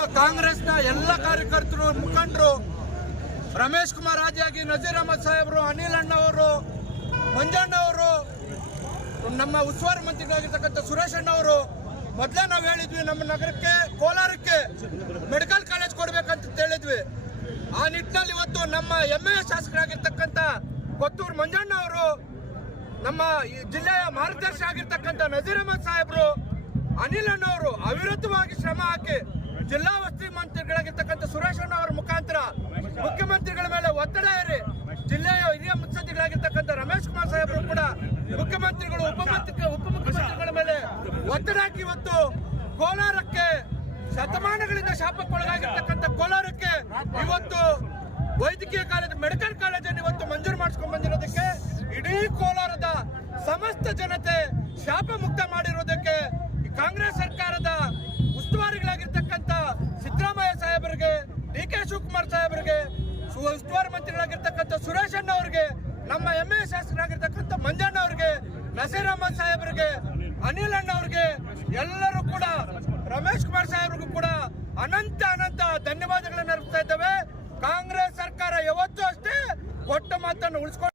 ಕಾಂಗ್ರೆಸ್ನ ಎಲ್ಲ ಕಾರ್ಯಕರ್ತರು ಮುಖಂಡರು ರಮೇಶ್ ಕುಮಾರ್ ಆದಿಯಾಗಿ ನಜೀರ್ ಅಹಮದ್ ಸಾಹೇಬರು, ಅನಿಲ್ ಅಣ್ಣವರು, ಮಂಜಣ್ಣವರು, ನಮ್ಮ ಉಸ್ತುವಾರಿ ಮಂತ್ರಿಗಳಾಗಿರ್ತಕ್ಕಂಥ ಸುರೇಶ್ ಅಣ್ಣವರು ಮೊದಲೇ ನಾವು ಹೇಳಿದ್ವಿ ನಮ್ಮ ನಗರಕ್ಕೆ ಕೋಲಾರಕ್ಕೆ ಮೆಡಿಕಲ್ ಕಾಲೇಜ್ ಕೊಡ್ಬೇಕಂತ ಹೇಳಿದ್ವಿ. ಆ ನಿಟ್ಟಿನಲ್ಲಿ ಇವತ್ತು ನಮ್ಮ MA ಶಾಸಕರಾಗಿರ್ತಕ್ಕಂಥ ಕೊತ್ತೂರು ಮಂಜಣ್ಣ ಅವರು, ನಮ್ಮ ಜಿಲ್ಲೆಯ ಮಾರ್ಗದರ್ಶಿ ಆಗಿರ್ತಕ್ಕಂಥ ನಜೀರ್ ಅಹಮದ್ ಸಾಹೇಬರು, ಅನಿಲ್ ಅಣ್ಣವರು ಅವಿರತವಾಗಿ ಶ್ರಮ ಹಾಕಿ ಜಿಲ್ಲಾ ವಸತಿ ಮಂತ್ರಿಗಳಾಗಿರ್ತಕ್ಕಂಥ ಸುರೇಶ್ ಅಣ್ಣ ಅವರ ಮುಖಾಂತರ ಮುಖ್ಯಮಂತ್ರಿಗಳ ಮೇಲೆ ಒತ್ತಡ ಏರಿ ಜಿಲ್ಲೆಯ ಹಿರಿಯ ಮುಖ್ಯಮಂತ್ರಿಗಳಾಗಿರ್ತಕ್ಕಂಥ ರಮೇಶ್ ಕುಮಾರ್ ಸಾಹೇಬರು ಕೂಡ ಮುಖ್ಯಮಂತ್ರಿಗಳು ಉಪಮುಖ್ಯಮಂತ್ರಿಗಳ ಮೇಲೆ ಒತ್ತಡ ಹಾಕಿ ಇವತ್ತು ಕೋಲಾರಕ್ಕೆ ಶತಮಾನಗಳಿಂದ ಶಾಪಕ್ಕೊಳಗಾಗಿರ್ತಕ್ಕಂಥ ಕೋಲಾರಕ್ಕೆ ಇವತ್ತು ವೈದ್ಯಕೀಯ ಕಾಲೇಜ್ ಮೆಡಿಕಲ್ ಕಾಲೇಜನ್ನು ಇವತ್ತು ಮಂಜೂರು ಮಾಡಿಸ್ಕೊಂಡು ಬಂದಿರೋದಕ್ಕೆ ಇಡೀ ಕೋಲಾರದ ಸಮಸ್ತ ಜನತೆ ಶಾಪ ಮುಕ್ತ ಮಾಡಿರೋದಕ್ಕೆ ಕಾಂಗ್ರೆಸ್ ಸರ್ಕಾರದ ಉಸ್ತುವಾರಿಗಳಾಗಿರ್ತಕ್ಕಂಥ ಸಿದ್ದರಾಮಯ್ಯ ಸಾಹೇಬರಿಗೆ, DK ಶಿವಕುಮಾರ್ ಸಾಹೇಬರಿಗೆ, ಉಸ್ತುವಾರಿ ಮಂತ್ರಿಗಳಾಗಿರ್ತಕ್ಕಂಥ ಸುರೇಶ್ ಅಣ್ಣ ಅವರಿಗೆ, ನಮ್ಮ MA ಶಾಸಕರಾಗಿರ್ತಕ್ಕಂಥ ಮಂಜಣ್ಣ ಅವರಿಗೆ, ನಜೀರ್ ಅಹಮದ್ ಸಾಹೇಬರಿಗೆ, ಅನಿಲ್ ಅಣ್ಣ ಅವರಿಗೆ, ಎಲ್ಲರೂ ಕೂಡ ರಮೇಶ್ ಕುಮಾರ್ ಸಾಹೇಬ್ರಿಗೂ ಕೂಡ ಅನಂತ ಧನ್ಯವಾದಗಳನ್ನು ಅರ್ಪಿಸ್ತಾ ಇದ್ದೇವೆ. ಕಾಂಗ್ರೆಸ್ ಸರ್ಕಾರ ಯಾವತ್ತೂ ಅಷ್ಟೇ ಕೊಟ್ಟ ಮಾತನ್ನು ಉಳಿಸ್ಕೊಂಡು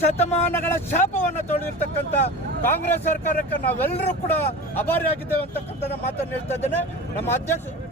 ಶತಮಾನಗಳ ಶಾಪವನ್ನು ತೊಳೆದಿರ್ತಕ್ಕಂಥ ಕಾಂಗ್ರೆಸ್ ಸರ್ಕಾರಕ್ಕೆ ನಾವೆಲ್ಲರೂ ಕೂಡ ಆಭಾರಿಯಾಗಿದ್ದೇವೆ ಅಂತಕ್ಕಂಥ ಮಾತನ್ನು ಹೇಳ್ತಾ ಇದ್ದೇನೆ. ನಮ್ಮ ಅಧ್ಯಕ್ಷ